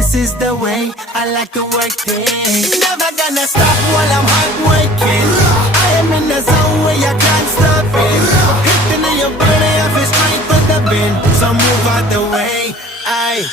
this is the way I like to work it. Never gonna stop while I'm hard working. I am in the zone where you can't stop it. Hitting in your body, I feel straight to the bin. So move out the way. I